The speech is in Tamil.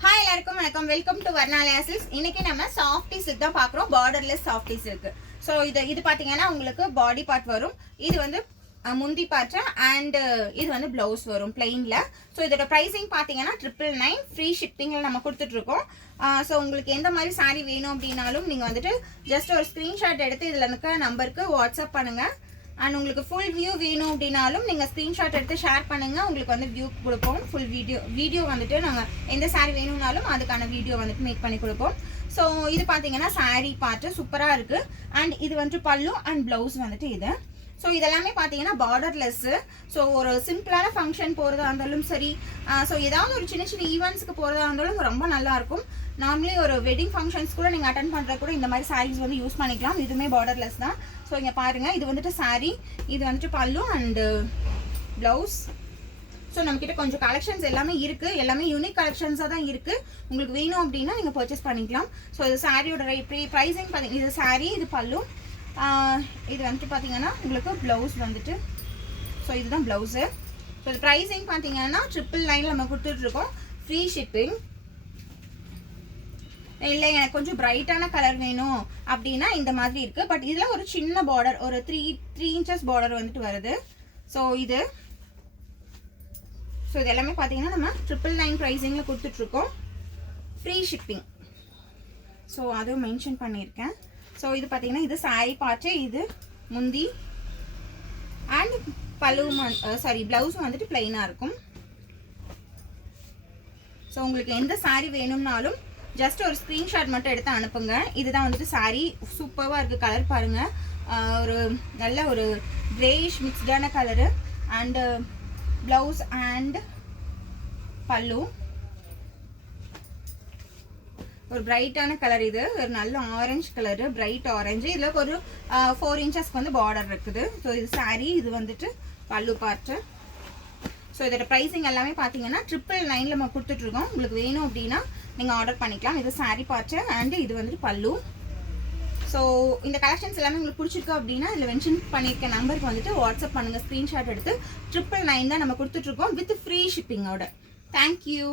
ஹாய் எல்லாருக்கும் வணக்கம். Welcome to Varnalaya silks. இன்னைக்கு நம்ம சாஃப்டி சில்க் தான் பார்க்குறோம். Borderless softy silk. ஸோ இது பார்த்தீங்கன்னா உங்களுக்கு பாடி பார்ட் வரும். இது வந்து முந்தி பார்ட் அண்ட் இது வந்து பிளவுஸ் வரும் பிளெயினில். ஸோ இதோட ப்ரைஸிங் பார்த்தீங்கன்னா 999 ஃப்ரீ ஷிப்பிங்கில் நம்ம கொடுத்துட்ருக்கோம். ஸோ உங்களுக்கு எந்த மாதிரி சாரீ வேணும் அப்படின்னாலும் நீங்கள் வந்துட்டு ஜஸ்ட் ஒரு ஸ்க்ரீன்ஷாட் எடுத்து இதில் இருக்க நம்பருக்கு வாட்ஸ்அப் பண்ணுங்கள். அண்ட் உங்களுக்கு ஃபுல் வியூ வேணும் அப்படின்னாலும் நீங்கள் ஸ்க்ரீன்ஷாட் எடுத்து ஷேர் பண்ணுங்கள். உங்களுக்கு வந்து வியூ கொடுப்போம். ஃபுல் வீடியோ வந்துட்டு நாங்கள் எந்த சாரீ வேணும்னாலும் அதுக்கான வீடியோ வந்துட்டு மேக் பண்ணி கொடுப்போம். ஸோ இது பார்த்தீங்கன்னா சாரீ பார்ட்டு சூப்பராக இருக்குது. அண்ட் இது வந்துட்டு பல்லு அண்ட் ப்ளவுஸ் வந்துட்டு இது. ஸோ இதெல்லாமே பார்த்தீங்கன்னா பார்டர்லெஸ்ஸு. ஸோ ஒரு சிம்பிளான ஃபங்க்ஷன் போகிறதா இருந்தாலும் சரி, ஸோ ஏதாவது ஒரு சின்ன சின்ன ஈவெண்ட்ஸ்க்கு போகிறதா இருந்தாலும் ரொம்ப நல்லாயிருக்கும். நார்மலி ஒரு வெட்டிங் ஃபங்க்ஷன்ஸ் கூட நீங்கள் அட்டன் பண்ணுற கூட இந்த மாதிரி சாரீஸ் வந்து யூஸ் பண்ணிக்கலாம். இதுவுமே பார்டர்லெஸ் தான். ஸோ இங்கே பாருங்கள், இது வந்துட்டு சாரீ, இது வந்துட்டு பல்லு அண்டு ப்ளவுஸ். ஸோ நம்மக்கிட்ட கொஞ்சம் கலெக்ஷன்ஸ் எல்லாமே இருக்குது. எல்லாமே யூனிக் கலெக்ஷன்ஸாக தான் இருக்குது. உங்களுக்கு வேணும் அப்படின்னா நீங்கள் பர்ச்சேஸ் பண்ணிக்கலாம். ஸோ இது சாரியோட ப்ரைஸிங் பார்த்தீங்கன்னா இது சாரீ, இது பல்லு, இது வந்துட்டு பார்த்தீங்கன்னா உங்களுக்கு ப்ளவுஸ் வந்துட்டு. ஸோ இதுதான் ப்ளவுஸு. ஸோ இது ப்ரைஸிங் பார்த்தீங்கன்னா 999 நம்ம கொடுத்துட்ருக்கோம். Free shipping. இல்லை எனக்கு கொஞ்சம் பிரைட்டான கலர் வேணும் அப்படின்னா இந்த மாதிரி இருக்குது. பட் இதில் ஒரு சின்ன பார்டர், ஒரு 3 inches பார்டர் வந்துட்டு வருது. ஸோ இது எல்லாமே பார்த்தீங்கன்னா நம்ம 999 ப்ரைஸிங்கில் கொடுத்துட்ருக்கோம். Free shipping. ஸோ அதுவும் மென்ஷன் பண்ணியிருக்கேன். ஸோ இது பார்த்தீங்கன்னா இது சாரி பார்ட்டு, இது முந்தி அண்ட் பல்லுவும் ப்ளவுஸும் வந்துட்டு பிளெயினாக இருக்கும். ஸோ உங்களுக்கு எந்த சாரீ வேணும்னாலும் ஜஸ்ட் ஒரு ஸ்க்ரீன்ஷாட் மட்டும் எடுத்து அனுப்புங்க. இதுதான் வந்துட்டு சாரீ. சூப்பராக இருக்குது. கலர் பாருங்கள், ஒரு நல்ல ஒரு கிரேயிஷ் மிக்ஸ்டான கலரு. அண்டு ப்ளவுஸ் அண்ட் பல்லு ஒரு பிரைட்டான கலர். இது ஒரு நல்ல ஆரஞ்சு கலரு, பிரைட் ஆரஞ்சு. இதில் ஒரு 4 inches வந்து பார்டர் இருக்குது. ஸோ இது சாரீ, இது வந்துட்டு பல்லு பார்ட்டு. ஸோ இதோட ப்ரைஸிங் எல்லாமே பார்த்தீங்கன்னா 999 நம்ம கொடுத்துட்ருக்கோம். உங்களுக்கு வேணும் அப்படின்னா நீங்கள் ஆர்டர் பண்ணிக்கலாம். இது சாரீ பார்ட்டு அண்டு இது வந்துட்டு பல்லு. ஸோ இந்த கலெக்ஷன்ஸ் எல்லாமே உங்களுக்கு பிடிச்சிருக்கு அப்படின்னா இதில் மென்ஷன் பண்ணியிருக்க நம்பருக்கு வந்துட்டு வாட்ஸ்அப் பண்ணுங்கள். ஸ்க்ரீன்ஷாட் எடுத்து 999 தான் நம்ம கொடுத்துட்ருக்கோம் வித் ஃப்ரீ ஷிப்பிங்கோட. தேங்க்யூ.